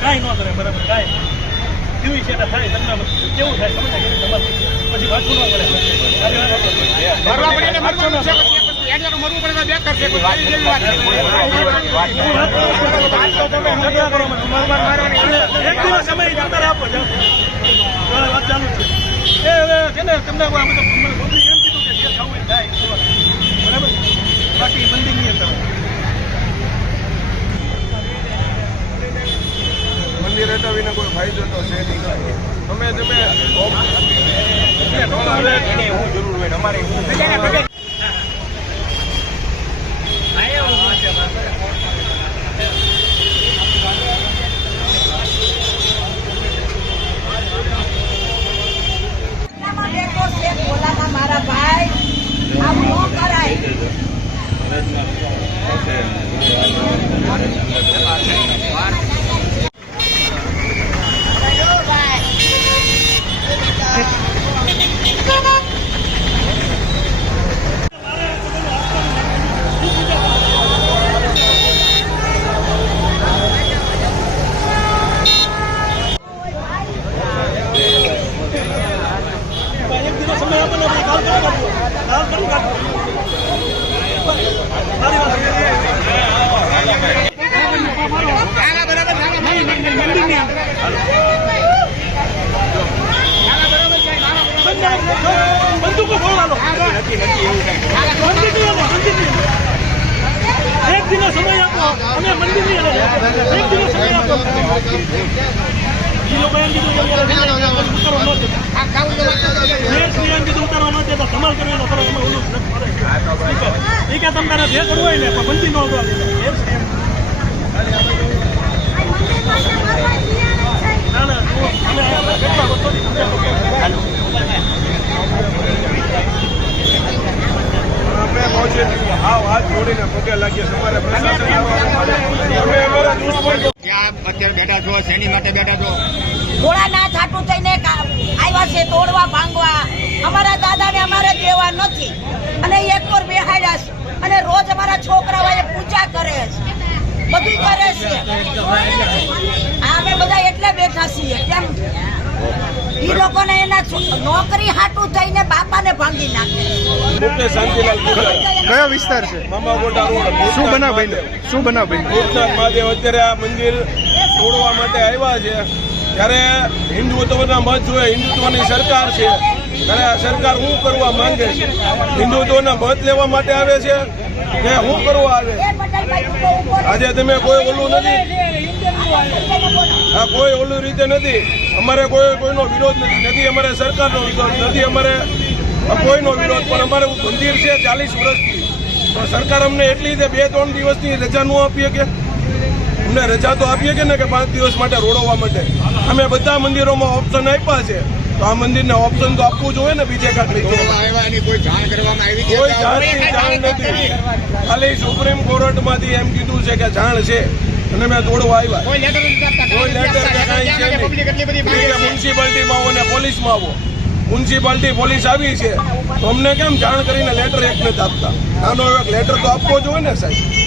કાંઈ ન કરે બરાબર કાંઈ કેવી છે થાય તમને કેવું થાય સમજ પછી પાછું ન કરે સારી વાત છે. મરવા પડે મરવાનું છે પછી પછી મરવું પડે તો બેકાર કોઈ મારી જેવી વાત એક દિવસ સમય જતા આપો જાઓ. વાત ચાલુ છે એ હવે છે ને તમને કોઈ તો મને એમ કીધું કે જે થવું થાય બરાબર બાકી મંદિરની અંદર મંદિર હટાવીને કોઈ ફાયદો તો છે નહીં તમે તમે હું જરૂર હોય અમારે હું આમાં બેઠો છે ભોલાના મારા ભાઈ આમ ન કરાય એક દિવસ સમય આપો ને આપણે કાલ કરી કાઢીએ. બંદૂકો ફોડવાનો. મંદિરની અંદર. એક દિવસ સમય આપો અને મંદિરની અંદર એક દિવસ સમય આપો એ લોકો એમ કીધું કે અમારે ઉતારવા ન દેતા. દેશની એમ કીધું ઉતારવા ન દેતા. ધમાલ કરવી તો કરો, એમાં ઓલું નથી પડે. ઈ કે તમ તારે જે કરવું હોય ને પણ ન એમ. ના, ના, અમે આ કેટલા વર્ષોથી સમજાવવા અમે પહોંચે હાવ છે તોડવા ભાંગવા. અમારા દાદાને અમારે દેવા નથી. અને એક પર બેહાડ્યા છે અને રોજ અમારા છોકરાઓ એ પૂજા કરે છે બધું કરે છે આ અમે બધા એટલે બેઠા છીએ કેમ ઈ લોકોને એના નોકરી હાટું થઈને બાપાને ભાંગી નાખે. કયો વિસ્તાર છે? શું બનાવ બન્યો? શું બનાવ બન્યો? ભૂતનાથ મહાદેવ અત્યારે આ મંદિર તોડવા માટે આવ્યા છે. ત્યારે હિન્દુત્વના મત જોઈએ હિન્દુત્વની સરકાર છે. ત્યારે આ સરકાર શું કરવા માંગે છે? હિન્દુત્વના મત લેવા માટે આવે છે કે શું કરવા આવે. આજે તમે કોઈ ઓલું નથી. આ કોઈ ઓલું રીતે નથી. અમારે કોઈ કોઈનો વિરોધ નથી. નથી અમારે સરકારનો વિરોધ નથી અમારે કોઈનો વિરોધ. પણ અમારે મંદિર છે ચાલીસ વર્ષથી. તો સરકાર અમને એટલી રીતે બે ત્રણ દિવસની રજા ન આપીએ કે? અમને રજા તો આપીએ કે ને કે પાંચ દિવસ માટે રોડવા માટે? અમે બધા મંદિરોમાં ઓપ્શન આપ્યા છે. તો આ મંદિરને ઓપ્શન તો આપવું જોઈએ ને બીજે કોઈ કોઈ જાણની જાણ નથી. ખાલી સુપ્રીમ કોર્ટમાંથી એમ કીધું છે કે જાણ છે. અને મેં દોડવા આવ્યા. કોઈ લેટર મ્યુનિસિપાલિટીમાં આવો ને પોલીસમાં આવો. મ્યુનિસિપાલિટી પોલીસ આવી છે. તો અમને કેમ જાણ કરીને લેટર એક નથી આપતા? નાનો એક લેટર તો આપવો જોઈએ ને સાહેબ,